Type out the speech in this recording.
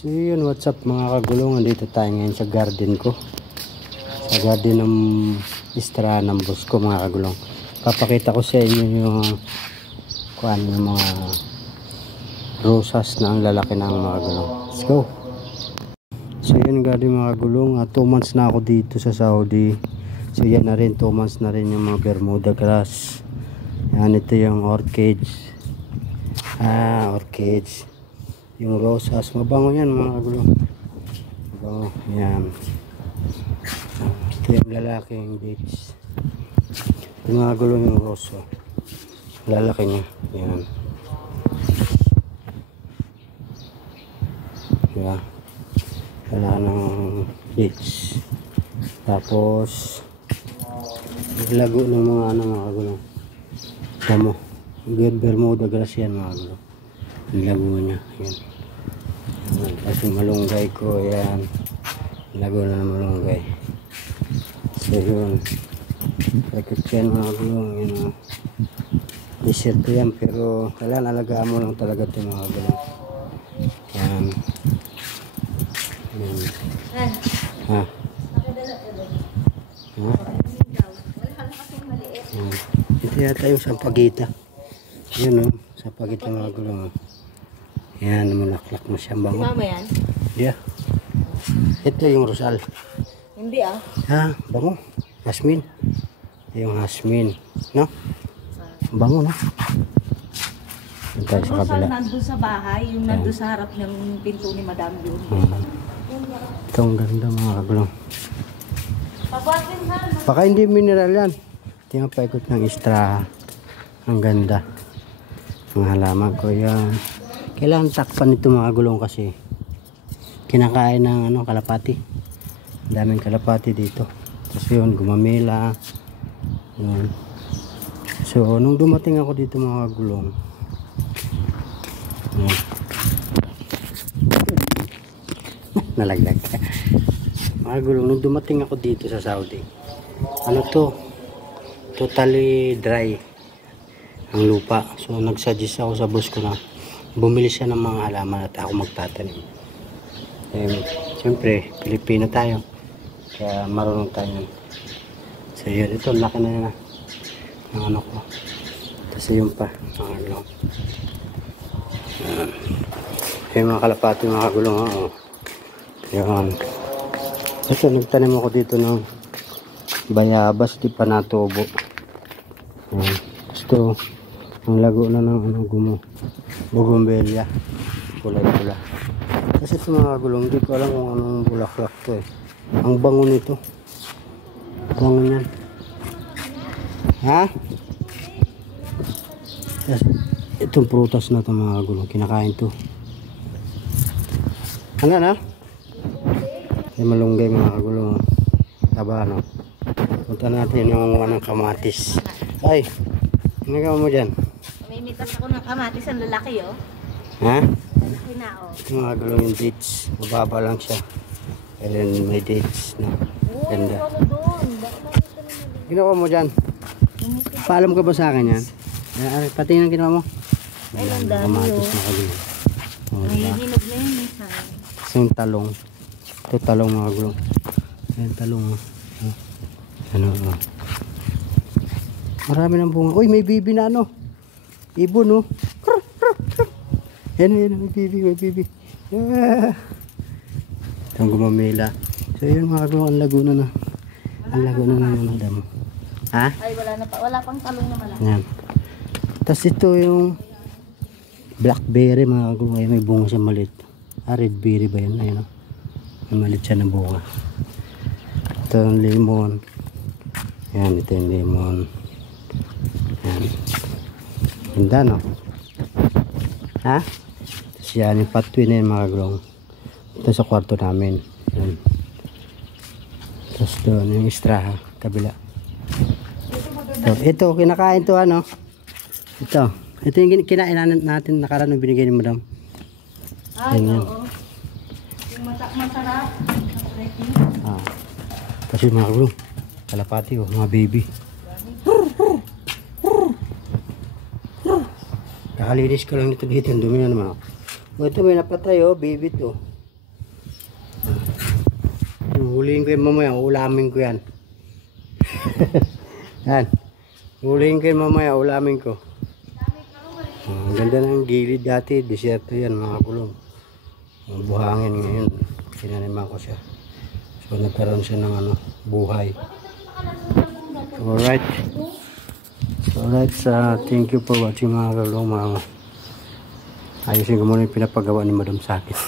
So yun, what's up mga kagulong, dito tayo ngayon sa garden ko, sa garden ng istara ng boss ko mga kagulong. Papakita ko sa inyo yung yung mga rosas na ang lalaki ng mga kagulong. Let's go. So yun garden mga kagulong, 2 months na ako dito sa Saudi. So yan na rin, 2 months na rin yung mga Bermuda grass. Yan, ito yung orchids. Orchids. Yung rosas, mabango yan mga kagulong. Mabango, yan. Ito yung lalaking dates. Yung mga kagulong yung rosa. Lalaki niya, yan. Diba? Wala ng dates. Tapos lago ng mga mga kagulong. Tamo. Bermuda grass yan mga kagulong. Yung lago niya, yan. Kasi malunggay ko, yan. Lago na ng malunggay. So yun. Rekit yan mga kagulong, yun. Desert yan, pero kailangan alagaan mo lang talaga ito mga kagulong. Yan. Yan. Ha? Ito yata yung sampagita. Yun o, sampagita mga kagulong. Yan, namulaklak na siya bango. Mama yan? Yeah. Ito yung rosal. Hindi ah. Ha, bango. Hasmin. Ito yung hasmin. No? Bango no? Ito tayo sa kabila. Rosal nandun sa bahay, yung nandun sa harap ng pinto ni Madam yun. Ito ang ganda mga kagulong. Pabuatin ha. Baka hindi mineral yan. Ito yung paikot ng istra. Ang ganda. Mga halaman ko yan. Kailangan takpan ito mga gulong kasi kinakain ng kalapati. Daming kalapati dito. Tapos yun, gumamela. Yun. So, nung dumating ako dito mga gulong, nalaglag. Mga gulong, nung dumating ako dito sa Saudi, ano to? Totally dry ang lupa. So, nagsuggest ako sa boss ko na bumili siya ng mga halaman at ako magtatanim. Siyempre, Pilipino tayo. Kaya marunong tayo. So yun, ito laki na ng ano ko. Tapos yun pa, mga gulong. Yung mga kalapati, mga gulong. Yun. Ito, nagtanim ako dito ng bayabas, di pa natubo. Gusto, ang lago na ng bugumbelya, kulay-pula. Kasi sa mga gulong, hindi ko alam kung anong bulaklak to eh. Ang bango nito. Bango yan. Ha? Yes. Itong prutas na ito mga gulong, kinakain to. Ano na? May malunggay mga gulong. Taba no? Punta natin yung mga ng kamatis. Ay, ano gawin mo dyan? Mimitas ako ng kamatis, ang lalaki oh. Ha? Lalaki na oh. Ito mga gulong yung dates. Mababa lang siya. And then may dates na. Ganda. Ginawa mo dyan? Paalam ka ba sa akin yan? Pati yung ginawa mo? Ay, ang dami oh. Ay, hinog na yun. Kasi yung talong. Ito talong mga gulong. Ayan talong oh. Ano oh. Marami ng bunga. Uy, may bibi na ano. Ibon oh. Yan, may bibi. Yeah. Itong gumamela. So yun mga kagulong, ang laguna na. Ang laguna na ng damo. Ha? Ay, wala na pa. Wala pang talong na malaki. Yan. Tapos ito yung blackberry mga kagulong. Ay, may bunga siya maliit. Red berry ba yun? Ayun o. May maliit siya na bunga. Ito yung lemon. Yan, ito yung lemon. Yan. Ganda no? Ha? Tapos yan yung patwin na yun mga kagulong. Ito sa kwarto namin. Yan. Tapos doon yung istraha, kabila. Ito, kinakain to ano. Ito yung kinain natin nakaraan nung binigay ni Madam. Ay, oo. Yung masarap. Kasi mga kagulong, kalapati oh, mga baby. Kakalinis ko lang nito dito, dumi na naman. Ito may napatay oh, baby to. Huliin ko yan mamaya, ulamin ko yan. Yan. Huliin ko yan mamaya, ulamin ko. Ang ganda ng gilid dati, desierto yan mga kulong. Buhangin ngayon, sinaniman ko siya. So nagkaroon siya ng buhay. Alright. Alright, thank you for watching mga kulong. Ayusin ko muna yung pinapagawa ni Madam sa akin.